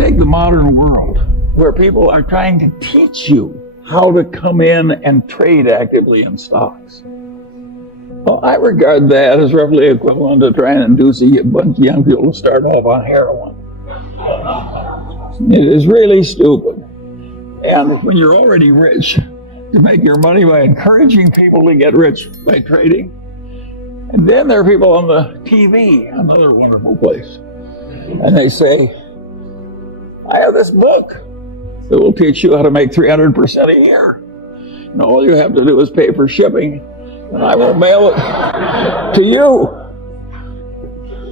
take the modern world, where people are trying to teach you how to come in and trade actively in stocks. Well, I regard that as roughly equivalent to trying to induce a bunch of young people to start off on heroin. It is really stupid. And when you're already rich, to make your money by encouraging people to get rich by trading. And then there are people on the TV, another wonderful place. And they say, I have this book that will teach you how to make 300% a year. And all you have to do is pay for shipping, and I will mail it to you.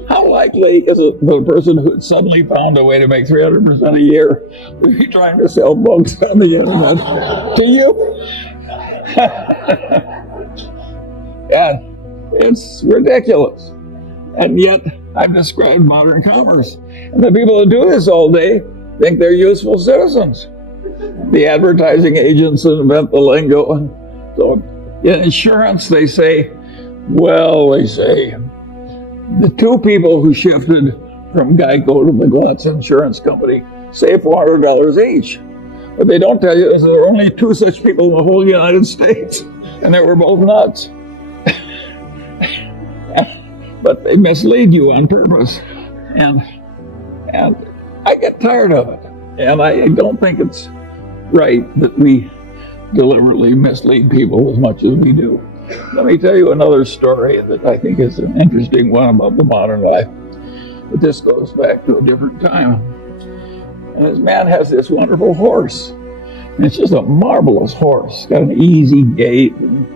How likely is it the person who had suddenly found a way to make 300% a year would be trying to sell books on the internet to you? And it's ridiculous. And yet, I've described modern commerce. And the people who do this all day think they're useful citizens. The advertising agents invent the lingo. And so in insurance, they say, the two people who shifted from Geico to the Glutz Insurance Company saved $400 each. What they don't tell you is there are only two such people in the whole United States, and they were both nuts. But they mislead you on purpose. And I get tired of it. And I don't think it's right that we deliberately mislead people as much as we do. Let me tell you another story that I think is an interesting one about the modern life. But this goes back to a different time. And this man has this wonderful horse. And it's just a marvelous horse. It's got an easy gait and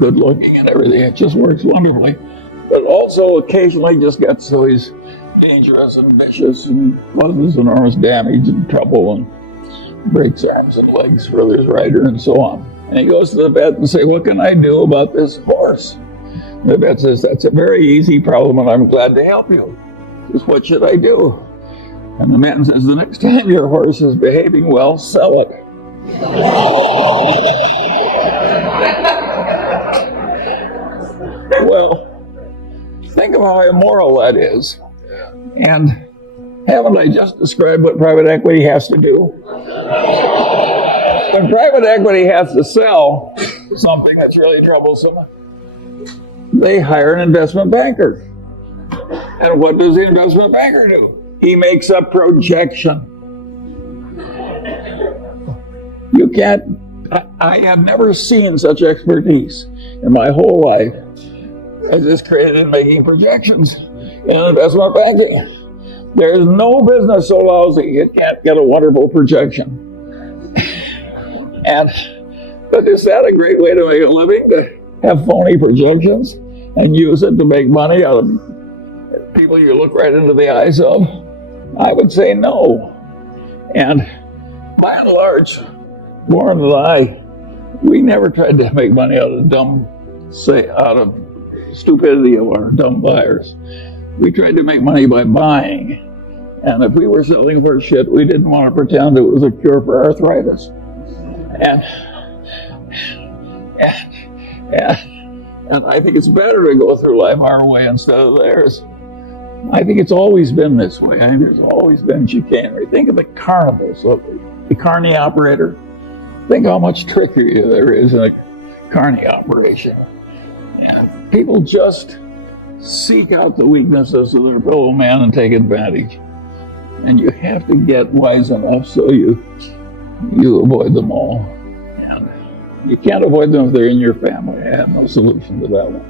good looking and everything. It just works wonderfully. But also occasionally just gets so he's dangerous and vicious and causes enormous damage and trouble and breaks arms and legs for his rider and so on. And he goes to the vet and says, what can I do about this horse? And the vet says, that's a very easy problem and I'm glad to help you. He says, what should I do? And the man says, the next time your horse is behaving well, sell it. Well, think of how immoral that is. And haven't I just described what private equity has to do? When private equity has to sell something that's really troublesome, they hire an investment banker. And what does the investment banker do? He makes a projection. You can't, I have never seen such expertise in my whole life as is created in making projections in investment banking. There is no business so lousy it can't get a wonderful projection. But is that a great way to make a living, to have phony projections and use it to make money out of people you look right into the eyes of? I would say no. And by and large, Warren and I, we never tried to make money out of out of stupidity of our dumb buyers. We tried to make money by buying. And if we were selling for shit, we didn't want to pretend it was a cure for arthritis. And I think it's better to go through life our way instead of theirs. I think it's always been this way. I think there's always been chicanery. Think of the carnivals, the carny operator. Think how much trickery there is in a carny operation. And people just seek out the weaknesses of their fellow man and take advantage. And you have to get wise enough so you avoid them all. And you can't avoid them if they're in your family. I have no solution to that one.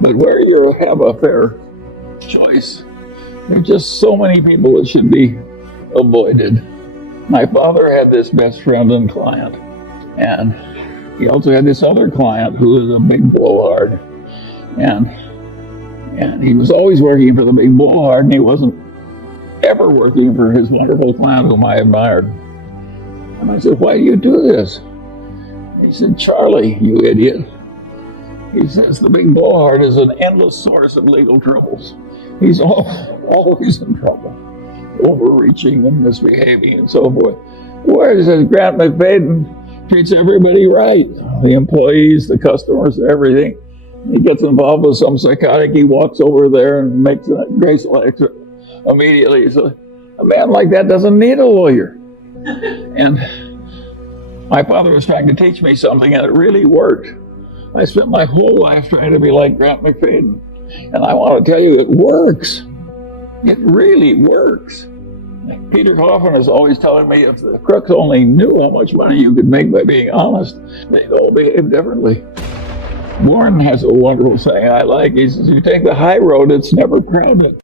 But where you have a fair choice, there are just so many people that should be avoided. My father had this best friend and client, and he also had this other client who was a big blowhard. And he was always working for the big blowhard, and he wasn't ever working for his wonderful client whom I admired. And I said, why do you do this? He said, Charlie, you idiot. He says, the big blowhard is an endless source of legal troubles. He's always in trouble, overreaching and misbehaving and so forth. Whereas Grant McFadden treats everybody right, the employees, the customers, everything. He gets involved with some psychotic, he walks over there and makes a graceful immediately. So a man like that doesn't need a lawyer. And my father was trying to teach me something, and it really worked. I spent my whole life trying to be like Grant McFadden. And I want to tell you, it works. It really works. Peter Hoffman is always telling me if the crooks only knew how much money you could make by being honest, they'd all behave differently. Warren has a wonderful saying I like. He says, you take the high road, it's never crowded.